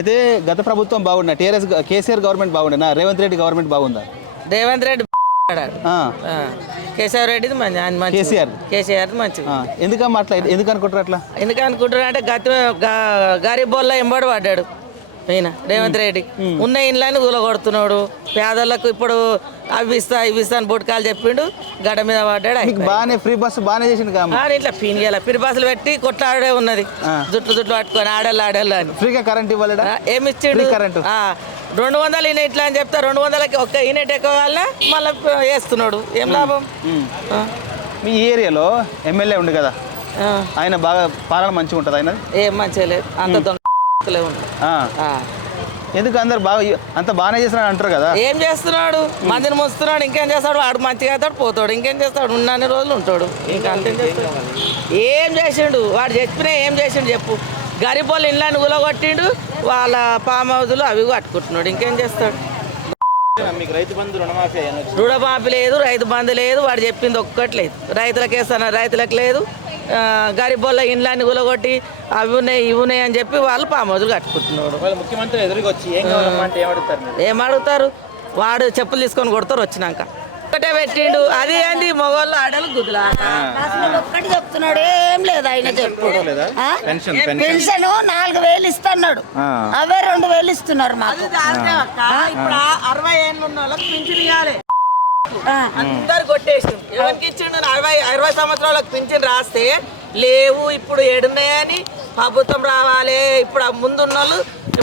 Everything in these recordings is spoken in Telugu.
అయితే గత ప్రభుత్వం బాగుందా? కేసీఆర్ గవర్నమెంట్ బాగుండేనా? రేవంత్ రెడ్డి గవర్నమెంట్ బాగుందా? రేవంత్ రెడ్డి కేసీఆర్ రెడ్డిది కేసీఆర్ మంచిది. ఎందుకమ్మా అట్లా? ఎందుకు అనుకుంటారు అట్లా? ఎందుకు అనుకుంటున్నా అంటే గరీబ్ బోళ్ళ ఎంబడి పడ్డాడు ఈయన రేవంత్ రెడ్డి. ఉన్న ఇండ్లని కూలగొడుతున్నాడు. పేదలకు ఇప్పుడు అవి ఇస్తా అని బుట్కాలు చెప్పిండు, గడ్డ మీద పడ్డాడు. బాగానే ఫ్రీ బస్సు బాగానే చేసిండు ఇట్లా ఫ్రీ బస్సులు పెట్టి కొట్లాడే ఉన్నది, జుట్లు పట్టుకొని ఆడళ్ళు అని. ఫ్రీగా కరెంట్ ఇవ్వలేదా? ఏమి ఇచ్చిండు? కరెంటు 200 ఈయన ఇట్లా అని చెప్తా, 200కి ఒక్క యూనిట్ ఎక్కువ వాళ్ళ మళ్ళీ వేస్తున్నాడు. ఏం లాభం? మీ ఏరియాలో ఎమ్మెల్యే ఉండు కదా, ఆయన బాగా పాలన మంచిగా ఉంటుంది. ఆయన ఏం మంచిగా లేదు, అంత దొంగలే ఉంది. ఎందుకు అందరు బాగా అంత బాగానే చేస్తున్నాడు అంటారు కదా? ఏం చేస్తున్నాడు? మందిని ముస్తున్నాడు. ఇంకేం చేస్తాడు? వాడు మంచిగా అవుతాడు, పోతాడు. ఇంకేం చేస్తాడు? ఉన్నన్ని రోజులు ఉంటాడు. ఇంకా అంతే చేస్తాడు. ఏం చేసిండు? వాడు చెప్పినా ఏం చేసిండు చెప్పు? గరీబ్ వాళ్ళు ఇండ్లని గులగొట్టిండు, వాళ్ళ ఫామ్ హౌజులు అవి కట్టుకుంటున్నాడు. ఇంకేం చేస్తాడు? రుణమాఫీ లేదు, రైతు బంధు లేదు, వాడు చెప్పింది ఒక్కటి లేదు. రైతులకు వేస్తాను, రైతులకు లేదు. గరీబ్ వాళ్ళ ఇండ్లని గులగొట్టి అవి ఉన్నాయి ఇవి ఉన్నాయి అని చెప్పి వాళ్ళు ఫామ్ హౌజులు కట్టుకుంటున్నాడు. ముఖ్యమంత్రి ఎదురుకొచ్చి ఏం అడుగుతారు? వాడు చెప్పులు తీసుకొని కొడతారు వచ్చినాక. ఒకటే పెట్టిండు. అది ఏంది మొగోళ్ళు ఆడలు గుద్దులా ఒక్కటి చెప్తున్నాడు. ఏం లేదు ఆయన చెప్పుడు. పెన్షన్ 4000 ఇస్తున్నాడు, అవే 2000 ఇస్తున్నారు మాకు. ఇప్పుడు 60 ఏళ్ళు ఉన్న వాళ్ళకి పింఛన్ ఇవ్వాలి. అందరు కొట్టేసి ఎవరికి ఇచ్చిండు? 60 సంవత్సరాలకు పింఛన్ రాస్తే లేవు. ఇప్పుడు ఏడున్నాయని ప్రభుత్వం రావాలి. ఇప్పుడు ముందున్న వాళ్ళు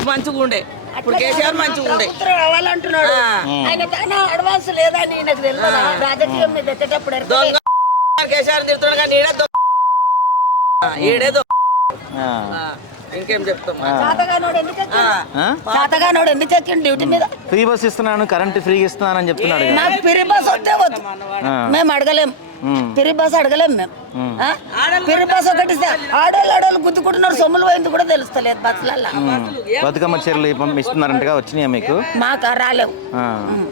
మంచిగా ఉండే, ఇప్పుడు కేసీఆర్ మంచిగా ఉండే రావాలంటున్నాడు. ఆయన అడ్వాన్స్ లేదా నాకు తెలియదు. రాజకీయం మీద ఎత్తేటప్పుడు దొంగ కేసీఆర్ తిడుతున్నాడు కానీ ఈడే ఇంకేం చెప్తాం? చాతగానోడు ఎందుకు ఎక్కిండు డ్యూటీ మీద? ఫ్రీ బస్ ఇస్తున్నాను, కరెంట్ ఫ్రీ ఇస్తున్నాను అని చెప్తున్నాడు. నాకు ఫ్రీ బస్ వస్తే వద్దు, మేము అడగలేం. ఫ్రీ బస్ అడగలేం మేము. ఫ్రీ బస్ ఒకటి ఆడోళ్ళు గుద్దుకుంటున్నారు, సొమ్ములు పోయింది కూడా తెలుస్తలేదు బస్సులలో. బతుకమ్మ చీరలు ఇస్తున్నారంటగా వచ్చినాయా మీకు? మాకు రాలేవు.